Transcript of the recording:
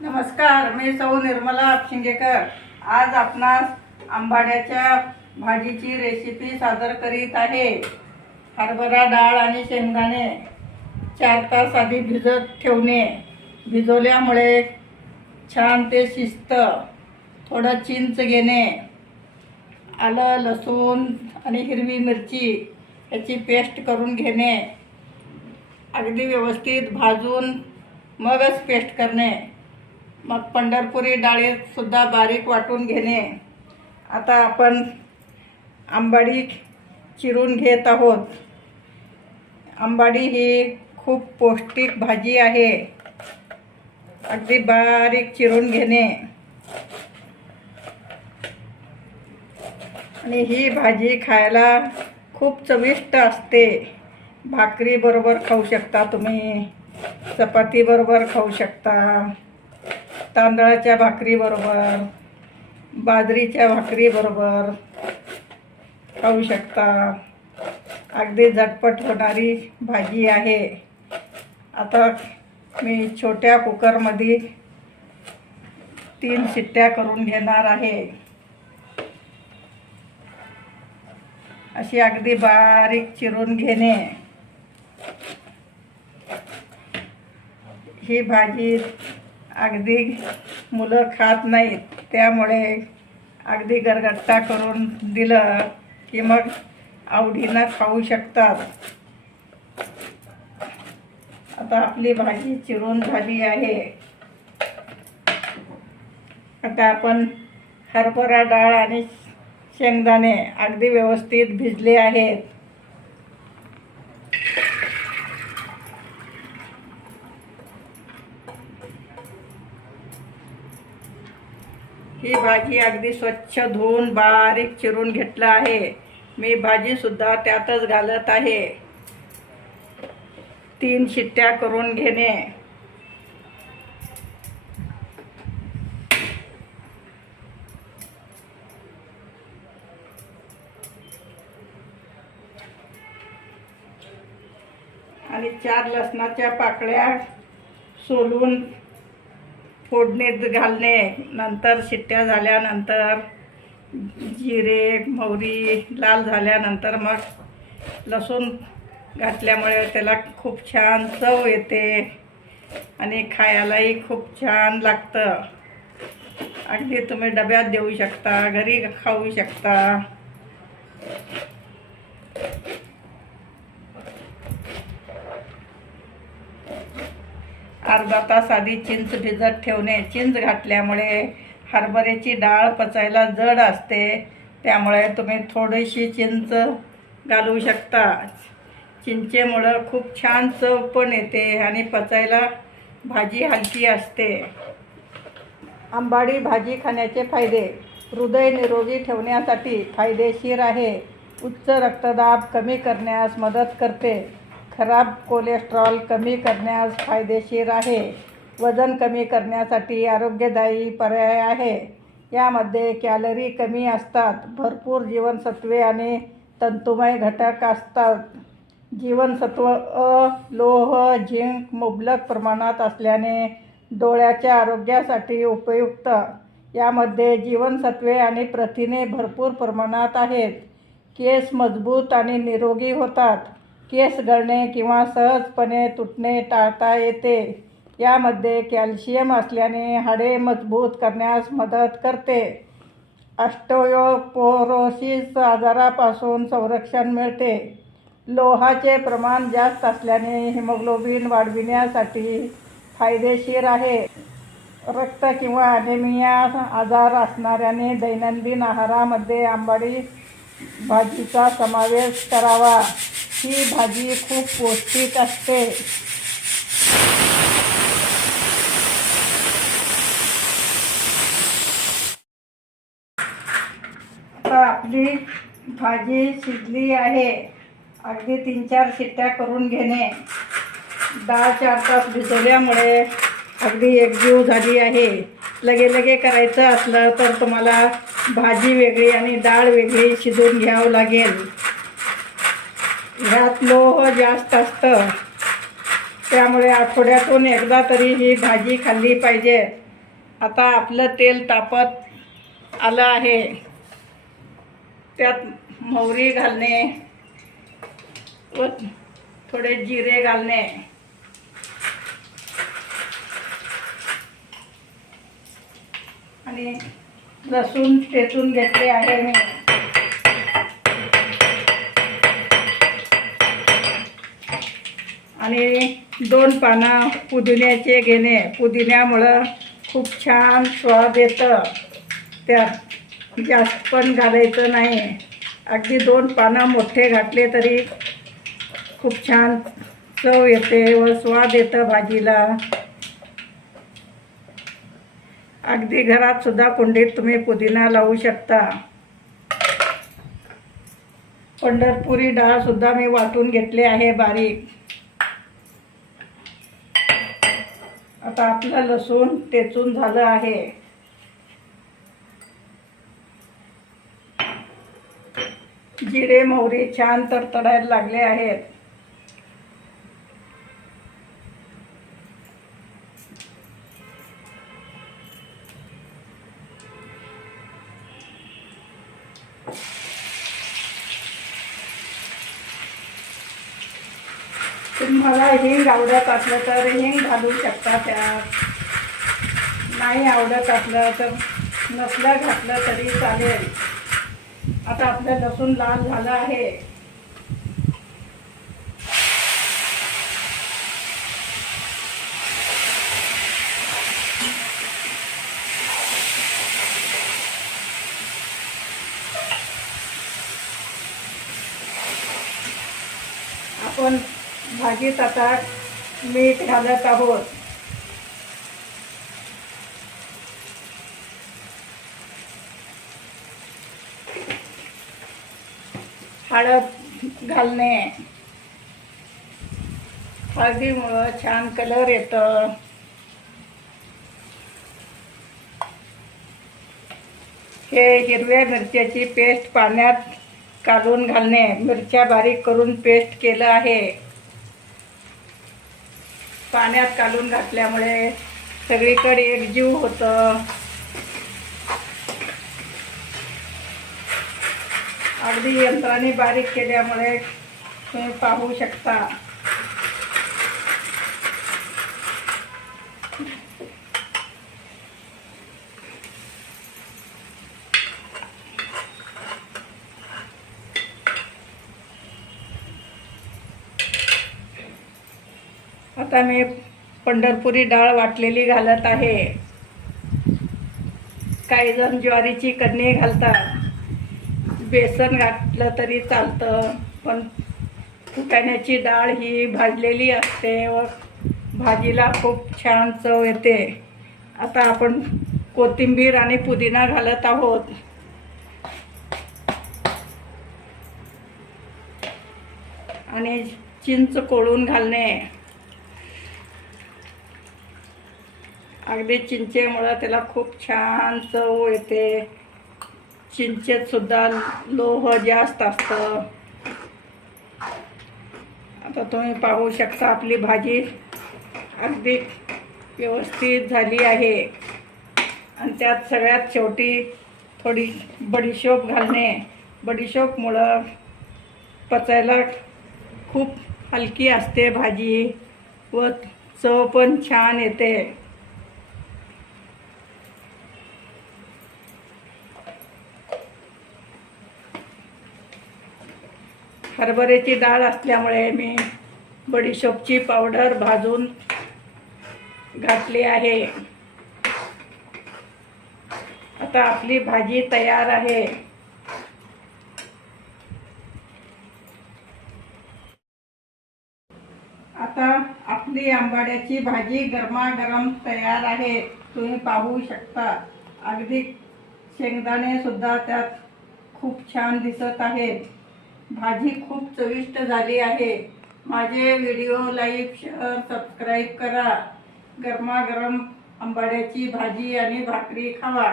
नमस्कार मी सौ निर्मला शिंगेकर. आज आपणास आंबाड्याच्या भाजीची रेसिपी सादर करीत आहे. हरभरा डाळ आणि शेंगदाणे चार तास आधी भिजत ठेवणे. भिजवल्यामुळे छान ते शिजतं थोडं चिंच घेणे. आलं लसूण आणि हिरवी मिरची याची पेस्ट करून घेणे. अगदी व्यवस्थित भाजून मगच पेस्ट करणे. मग पंढरपुरी डाळीसुद्धा बारीक वाटून घेणे. आता आपण आंबाडी चिरून घेत आहोत. आंबाडी ही खूप पौष्टिक भाजी आहे. अगदी बारीक चिरून घेणे. आणि ही भाजी खायला खूप चविष्ट असते. भाकरीबरोबर खाऊ शकता तुम्ही. चपातीबरोबर खाऊ शकता. तांदळाच्या भाकरीबरोबर बाजरीच्या भाकरीबरोबर खाऊ शकता. अगदी झटपट होणारी भाजी आहे. आता मी छोट्या कुकरमध्ये तीन शिट्ट्या करून घेणार आहे. अशी अगदी बारीक चिरून घेणे. ही भाजी अगदी मुलं खात नाहीत त्यामुळे अगदी गरगट्टा करून दिलं की मग आवडीनं खाऊ शकतात. आता आपली भाजी चिरून झाली आहे. आता आपण हरभरा डाळ आणि शेंगदाणे अगदी व्यवस्थित भिजले आहेत. ही भाजी अगदी स्वच्छ धुवून बारीक चिरून घेतलं आहे. मी भाजीसुद्धा त्यातच घालत आहे. तीन शिट्ट्या करून घेणे. आणि चार लसणाच्या पाकळ्या सोलून फोडणीत घालणे नंतर शिट्ट्या झाल्यानंतर जिरे मोहरी लाल झाल्यानंतर मग लसूण घातल्यामुळे त्याला खूप छान चव येते आणि खायलाही खूप छान लागतं. अगदी तुम्ही डब्यात देऊ शकता घरी खाऊ शकता. अर्धा तास आधी चिंच भिजत ठेवणे. चिंच घातल्यामुळे हरभऱ्याची डाळ पचायला जड असते. त्यामुळे तुम्ही थोडीशी चिंच घालू शकता. चिंचेमुळं खूप छान चव पण येते आणि पचायला भाजी हलकी असते. आंबाडी भाजी खाण्याचे फायदे. हृदय निरोगी ठेवण्यासाठी फायदेशीर आहे. उच्च रक्तदाब कमी करण्यास मदत करते. खराब कोलेस्ट्रॉल कमी करण्यास फायदेशीर आहे. वजन कमी करण्यासाठी आरोग्यदायी पर्याय आहे. यामध्ये कॅलरी कमी असतात भरपूर जीवनसत्वे आणि तंतुमय घटक असतात. जीवनसत्व अ लोह झिंक मुबलक प्रमाणात असल्याने डोळ्याच्या आरोग्यासाठी उपयुक्त. यामध्ये जीवनसत्वे आणि प्रथिने भरपूर प्रमाणात आहेत. केस मजबूत आणि निरोगी होतात. केस गळणे किंवा सहजपणे तुटणे टाळता येते. यामध्ये कॅल्शियम असल्याने हाडे मजबूत करण्यास मदत करते. ऑस्टोयोपोरोसिस आजारापासून संरक्षण मिळते. लोहाचे प्रमाण जास्त असल्याने हिमोग्लोबिन वाढविण्यासाठी फायदेशीर आहे. रक्त किंवा ॲनेमिया आजार असणाऱ्याने दैनंदिन आहारामध्ये आंबाडी भाजीचा समावेश करावा. ही भाजी खूप पौष्टिक असते. आता आपली भाजी शिजली आहे. अगदी तीन चार शिट्ट्या करून घेणे. डाळ चार तास भिजवल्यामुळे अगदी एकजीव झाली आहे. लगे लगे करायचं असलं तर तुम्हाला भाजी वेगळी आणि डाळ वेगळी शिजवून घ्यावं लागेल. ह्यात लोह जास्त असतं. त्यामुळे आठवड्यातून एकदा तरी ही भाजी खाल्ली पाहिजे. आता आपलं तेल तापत आलं आहे. त्यात मोहरी घालणे व थोडे जिरे घालणे. आणि लसूण ठेचून घेतले आहे मी. आणि दोन पानं पुदिन्याचे घेणे. पुदिन्यामुळं खूप छान स्वाद येतं. त्यात जास्त पण घालायचं नाही. अगदी दोन पानं मोठे घातले तरी खूप छान चव येते व स्वाद येतं भाजीला. अगदी घरात सुद्धा कुंडीत तुम्ही पुदिना लावू शकता. पंढरपुरी डाळ सुद्धा मी वाटून घेतली आहे बारीक. आता आपलं लसूण टेचून झालं आहे. जिरे मोहरी छान तडतडायला लागले आहेत. तुम्हाला हिंग आवडत असलं तर हिंग घालू शकता त्यात. नाही आवडत असलं तर नसलं घातलं तरी चालेल. आता आपलं लसूण लाल झालं आहे आपण भाजीत आता मीठ घालत आहोत. हळद घालणे. हळदीमुळं छान कलर येतं. हे हिरव्या मिरच्याची पेस्ट पाण्यात काढून घालणे. मिरच्या बारीक करून पेस्ट केलं आहे. पाण्यात काढून घातल्यामुळे सगळीकडे एकजीव होतं. अगदी यंत्राने बारीक केल्यामुळे तुम्ही पाहू शकता. आता मी पंढरपुरी डाळ वाटलेली घालत आहे. काही जण ज्वारीची कणी घालतात. बेसन घातलं तरी चालतं पण फुटाण्याची डाळ ही भाजलेली असते व भाजीला खूप छान चव येते. आता आपण कोथिंबीर आणि पुदिना घालत आहोत. आणि चिंच कोळून घालणे. अगदी चिंचेमुळं त्याला खूप छान चव येते. चिंचेतसुद्धा लोह जास्त असतं. आता तुम्ही पाहू शकता आपली भाजी अगदी व्यवस्थित झाली आहे. आणि त्यात सगळ्यात शेवटी थोडी बडीशोप घालणे. बडीशोपमुळं पचायला खूप हलकी असते भाजी व चव पण छान येते. हरभऱ्याची डाळ असल्यामुळे मी बडीशोपची पावडर भाजून घातली आहे. आता आपली भाजी तयार आहे. आता आपली आंबाड्याची भाजी गरमागरम तयार आहे. तुम्ही पाहू शकता. अगदी शेंगदाणे सुद्धा त्यात खूप छान दिसत आहेत. भाजी खूप चविष्ट झाली आहे. माझे व्हिडिओ लाईक शेअर सबस्क्राईब करा. गरमागरम आंबाड्याची भाजी आणि भाकरी खावा.